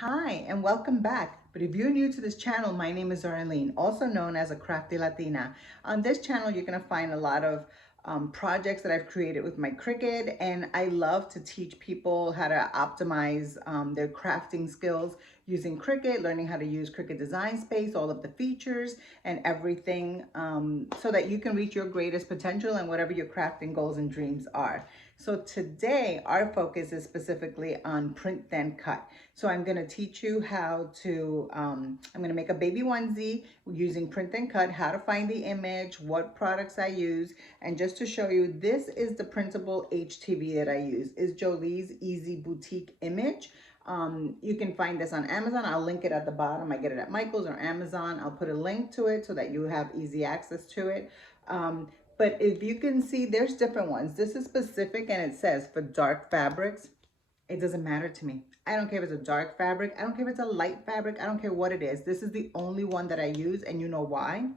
Hi, and welcome back. But if you're new to this channel, my name is Arlene, also known as a Crafty Latina. On this channel, you're going to find a lot of projects that I've created with my Cricut, and I love to teach people how to optimize their crafting skills using Cricut, learning how to use Cricut Design Space, all of the features and everything, so that you can reach your greatest potential and whatever your crafting goals and dreams are. So today our focus is specifically on print then cut. So I'm going to teach you how to, I'm going to make a baby onesie using print and cut, how to find the image, what products I use, and just to show you, this is the printable HTV that I use. It's Jolie's Easy Boutique Image. You can find this on Amazon. I'll link it at the bottom. I get it at Michael's or Amazon. I'll put a link to it so that you have easy access to it. But if you can see, there's different ones. This is specific and it says for dark fabrics. It doesn't matter to me. I don't care if it's a dark fabric. I don't care if it's a light fabric. I don't care what it is. This is the only one that I use, and you know why?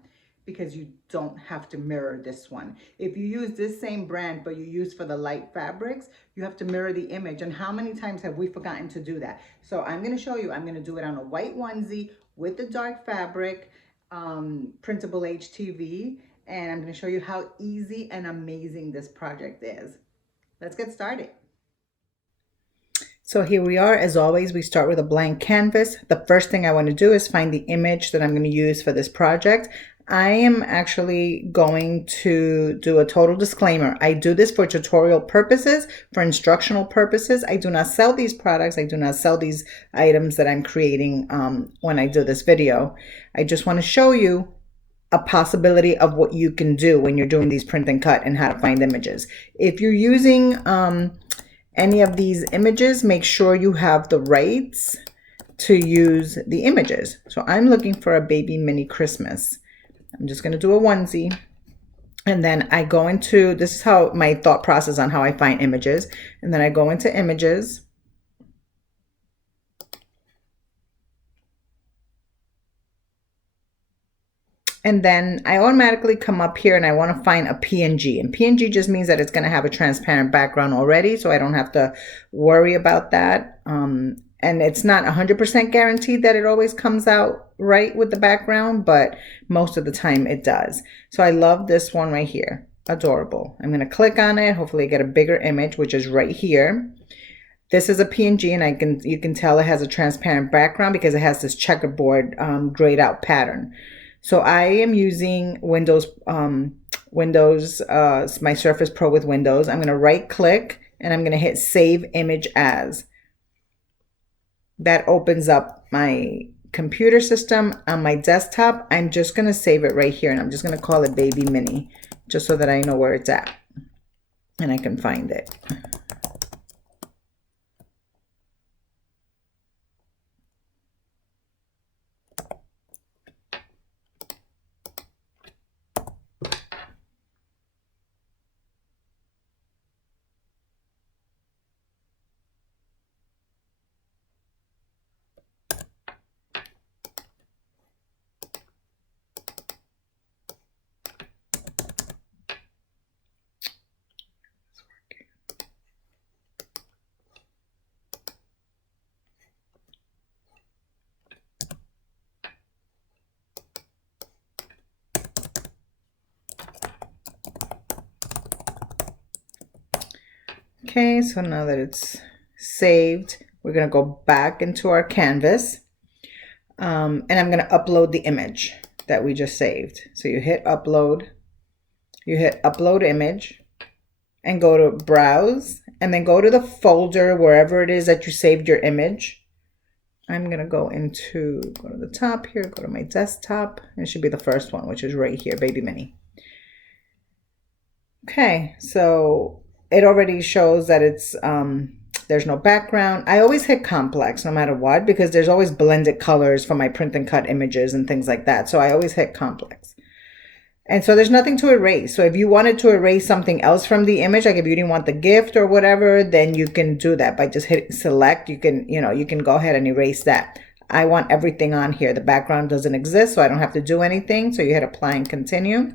Because you don't have to mirror this one. If you use this same brand, but you use for the light fabrics, you have to mirror the image. And how many times have we forgotten to do that? So I'm gonna show you, I'm gonna do it on a white onesie with the dark fabric, printable HTV, and I'm gonna show you how easy and amazing this project is. Let's get started. So here we are. As always, we start with a blank canvas. The first thing I want to do is find the image that I'm going to use for this project. I am actually going to do a total disclaimer. I do this for tutorial purposes, for instructional purposes. I do not sell these products. I do not sell these items that I'm creating when I do this video. I just want to show you a possibility of what you can do when you're doing these print and cut and how to find images. If you're using any of these images, make sure you have the rights to use the images. So I'm looking for a baby mini Christmas. I'm just going to do a onesie. And then I go into, this is how my thought process on how I find images. And then I go into images. And then I automatically come up here and I want to find a PNG. And PNG just means that it's going to have a transparent background already, so I don't have to worry about that. And it's not 100% guaranteed that it always comes out right with the background, but most of the time it does. So I love this one right here. Adorable. I'm going to click on it. Hopefully I get a bigger image, which is right here. This is a PNG, and you can tell it has a transparent background because it has this checkerboard grayed out pattern. So I am using Windows, my Surface Pro with Windows. I'm going to right click and I'm going to hit Save Image As. That opens up my computer system on my desktop. I'm just going to save it right here, and I'm just going to call it Baby Mini just so that I know where it's at and I can find it. Okay, so now that it's saved, we're going to go back into our canvas, and I'm going to upload the image that we just saved. So you hit upload image, and go to browse, and then go to the folder wherever it is that you saved your image. I'm going to go to the top here, go to my desktop. It should be the first one, which is right here, Baby Mini. Okay, so it already shows that it's there's no background. I always hit complex no matter what, because there's always blended colors for my print and cut images and things like that. So I always hit complex. And so there's nothing to erase. So if you wanted to erase something else from the image, like if you didn't want the gift or whatever, then you can do that by just hitting select. You can go ahead and erase that. I want everything on here. The background doesn't exist, so I don't have to do anything. So you hit apply and continue.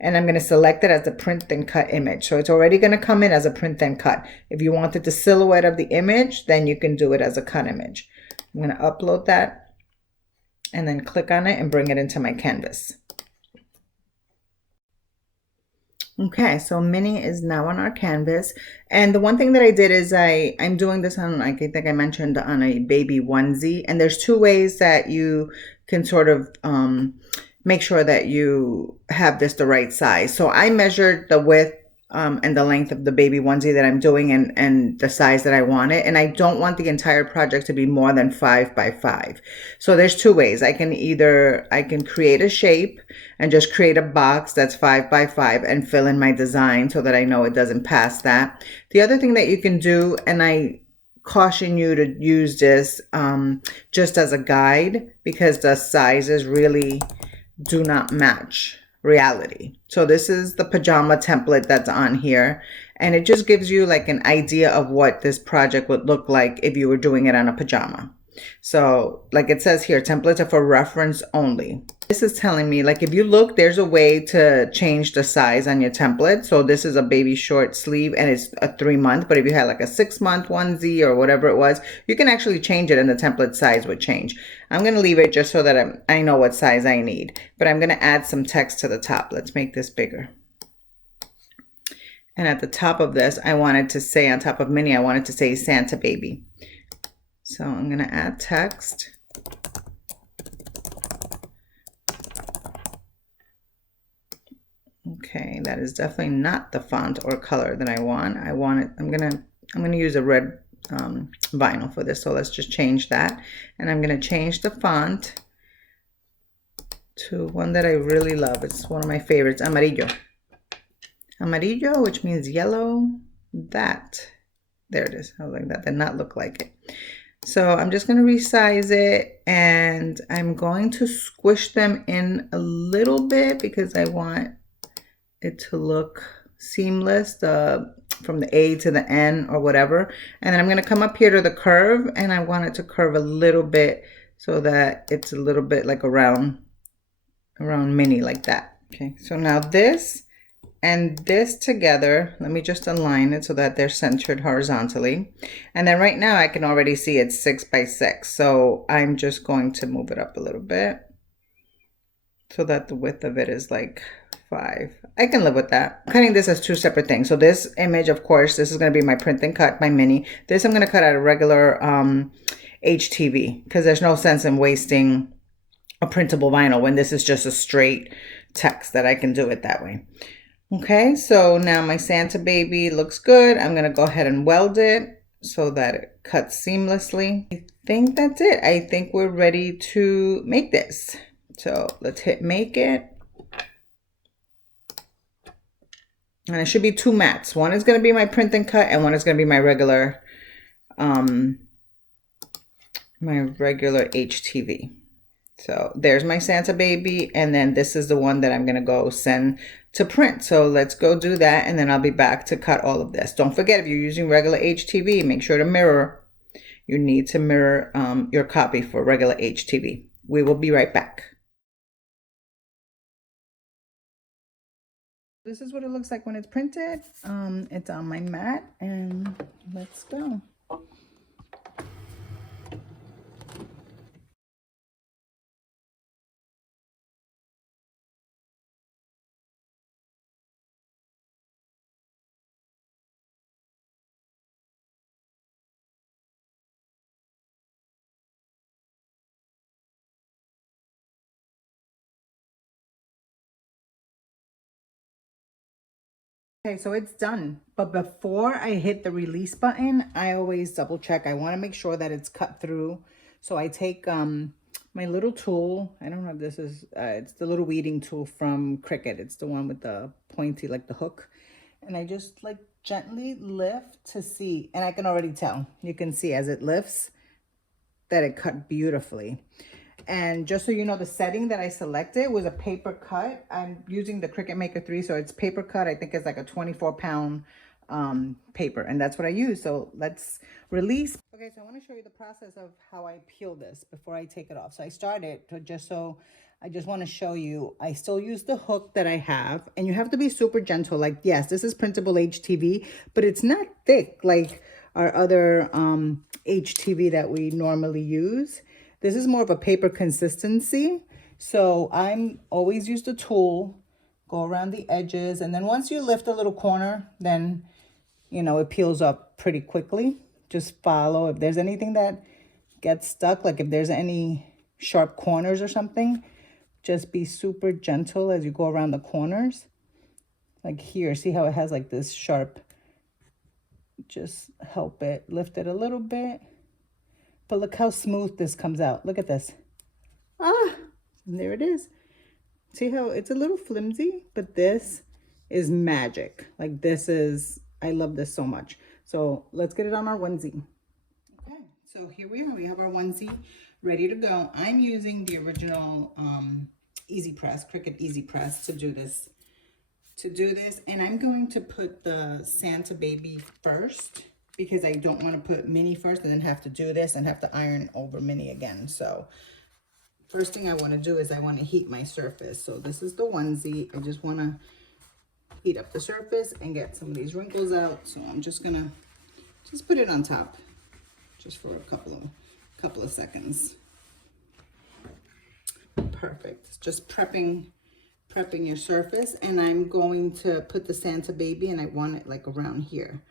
And I'm going to select it as the print and cut image. So it's already going to come in as a print and cut. If you wanted the silhouette of the image, then you can do it as a cut image. I'm going to upload that and then click on it and bring it into my canvas. Okay, so Minnie is now on our canvas. And the one thing that I did is I'm doing this on, like I think I mentioned, on a baby onesie. And there's two ways that you can sort of make sure that you have this the right size. So I measured the width and the length of the baby onesie that I'm doing and the size that I want it. And I don't want the entire project to be more than 5 by 5. So there's two ways. I can create a shape and just create a box that's 5 by 5 and fill in my design so that I know it doesn't pass that. The other thing that you can do, and I caution you to use this just as a guide, because the sizes really do not match reality. So this is the pajama template that's on here, and it just gives you like an idea of what this project would look like if you were doing it on a pajama. So like it says here, templates are for reference only. This is telling me, like, if you look, there's a way to change the size on your template. So this is a baby short sleeve and it's a 3-month, but if you had like a 6-month onesie or whatever it was, you can actually change it and the template size would change. I'm going to leave it just so that I know what size I need, but I'm going to add some text to the top. Let's make this bigger. And at the top of this, I wanted to say, on top of Minnie, I wanted to say Santa Baby. So I'm going to add text. Okay, that is definitely not the font or color that I want. I'm gonna use a red vinyl for this. So let's just change that. And I'm gonna change the font to one that I really love. It's one of my favorites, Amarillo. Amarillo, which means yellow. There it is. I like that did not look like it. So I'm just going to resize it, and I'm going to squish them in a little bit because I want it to look seamless, from the A to the N or whatever. And then I'm going to come up here to the curve, and I want it to curve a little bit so that it's a little bit like around Minnie, like that. Okay, so now this and this together, let me just align it so that they're centered horizontally. And then right now I can already see it's 6 by 6. So I'm just going to move it up a little bit so that the width of it is like 5. I can live with that. I'm cutting this as 2 separate things. So this image, of course, this is going to be my print and cut, my Minnie. This I'm going to cut out a regular HTV because there's no sense in wasting a printable vinyl when this is just a straight text that I can do it that way. Okay, so now my Santa Baby looks good. I'm going to go ahead and weld it so that it cuts seamlessly. I think that's it. I think we're ready to make this. So let's hit make it. And it should be 2 mats. One is going to be my print and cut, and one is going to be my regular HTV. So there's my Santa Baby, and then this is the one that I'm going to go send to print. So let's go do that, and then I'll be back to cut all of this. Don't forget, if you're using regular HTV, make sure to mirror. You need to mirror your copy for regular HTV. We will be right back. This is what it looks like when it's printed. It's on my mat, and let's go. Okay, so it's done. But before I hit the release button, I always double check. I want to make sure that it's cut through. So I take my little tool. I don't know if this is, it's the little weeding tool from Cricut. It's the one with the pointy, like the hook. And I just like gently lift to see. And I can already tell. You can see as it lifts that it cut beautifully. And just so you know, the setting that I selected was a paper cut. I'm using the Cricut Maker 3, so it's paper cut. I think it's like a 24-pound paper, and that's what I use. So let's release. Okay, so I want to show you the process of how I peel this before I take it off. So I started to I just want to show you, I still use the hook that I have, and you have to be super gentle. Like, yes, this is printable HTV, but it's not thick like our other HTV that we normally use. This is more of a paper consistency. So I'm always use the tool, go around the edges, and then once you lift a little corner, then, you know, it peels up pretty quickly. Just follow. If there's anything that gets stuck, like if there's any sharp corners or something, just be super gentle as you go around the corners. Like here, see how it has like this sharp, just help it, lift it a little bit. But look how smooth this comes out. Look at this. Ah, and there it is. See how it's a little flimsy, but this is magic. Like this is, I love this so much. So let's get it on our onesie. Okay, so here we are. We have our onesie ready to go. I'm using the original Easy Press, Cricut Easy Press to do this. And I'm going to put the Santa baby first because I don't want to put Minnie first and then have to do this and have to iron over Minnie again. So first thing I want to do is I want to heat my surface. So this is the onesie. I just want to heat up the surface and get some of these wrinkles out. So I'm just gonna put it on top just for a couple of seconds. Perfect. Just prepping your surface, and I'm going to put the Santa baby, and I want it like around here.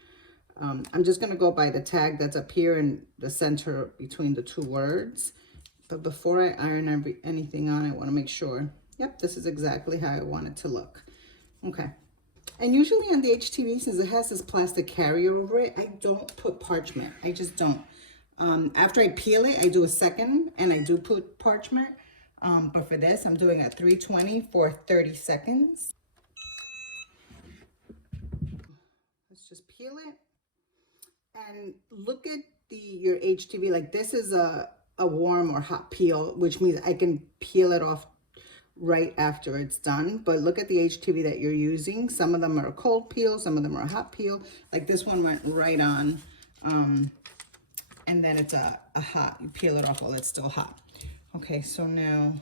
I'm just going to go by the tag that's up here in the center between the two words. But before I iron anything on, I want to make sure, yep, this is exactly how I want it to look. Okay. And usually on the HTV, since it has this plastic carrier over it, I don't put parchment. I just don't. After I peel it, I do a second, and I do put parchment. But for this, I'm doing at 320 for 30 seconds. Let's just peel it. And look at your HTV. Like this is a warm or hot peel, which means I can peel it off right after it's done. But look at the HTV that you're using. Some of them are a cold peel, some of them are a hot peel. Like this one went right on. And then it's a hot, you peel it off while it's still hot. Okay, so now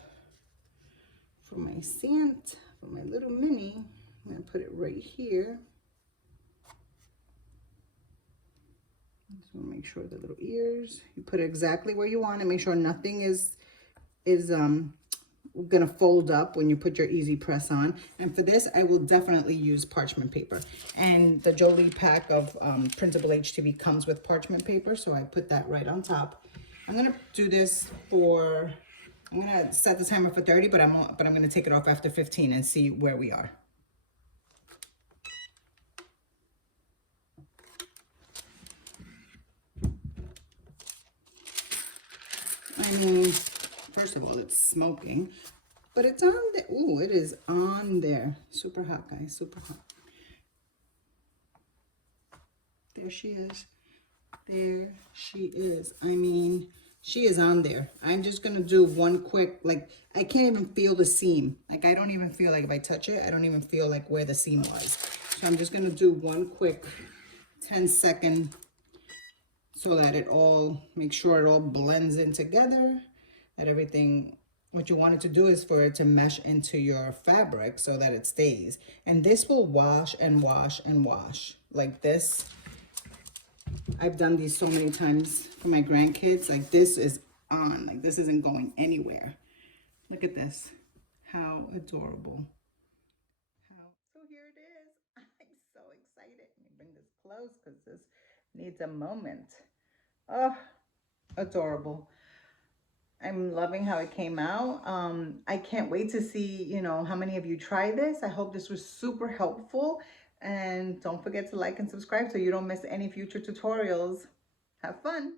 for my Santa, for my little Minnie, I'm gonna put it right here. Just wanna make sure the little ears, you put it exactly where you want it. Make sure nothing is gonna fold up when you put your Easy Press on. And for this, I will definitely use parchment paper. And the Jolie pack of printable HTV comes with parchment paper, so I put that right on top. I'm gonna do this for, I'm gonna set the timer for 30, but I'm gonna take it off after 15 and see where we are. I mean, first of all, it's smoking, but it's on there. Ooh, it is on there. Super hot, guys, super hot. There she is. There she is. I mean, she is on there. I'm just gonna do one quick, like, I can't even feel the seam. Like, I don't even feel like if I touch it, I don't even feel like where the seam was. So I'm just gonna do one quick 10-second so that it all, make sure it all blends in together, that everything, what you want it to do is for it to mesh into your fabric so that it stays. And this will wash and wash and wash. Like this, I've done these so many times for my grandkids. Like this is on, like this isn't going anywhere. Look at this, how adorable. So here it is. I'm so excited. Let me bring this close because this needs a moment. Oh, adorable. I'm loving how it came out. I can't wait to see, you know, how many of you try this. I hope this was super helpful. And don't forget to like and subscribe so you don't miss any future tutorials. Have fun.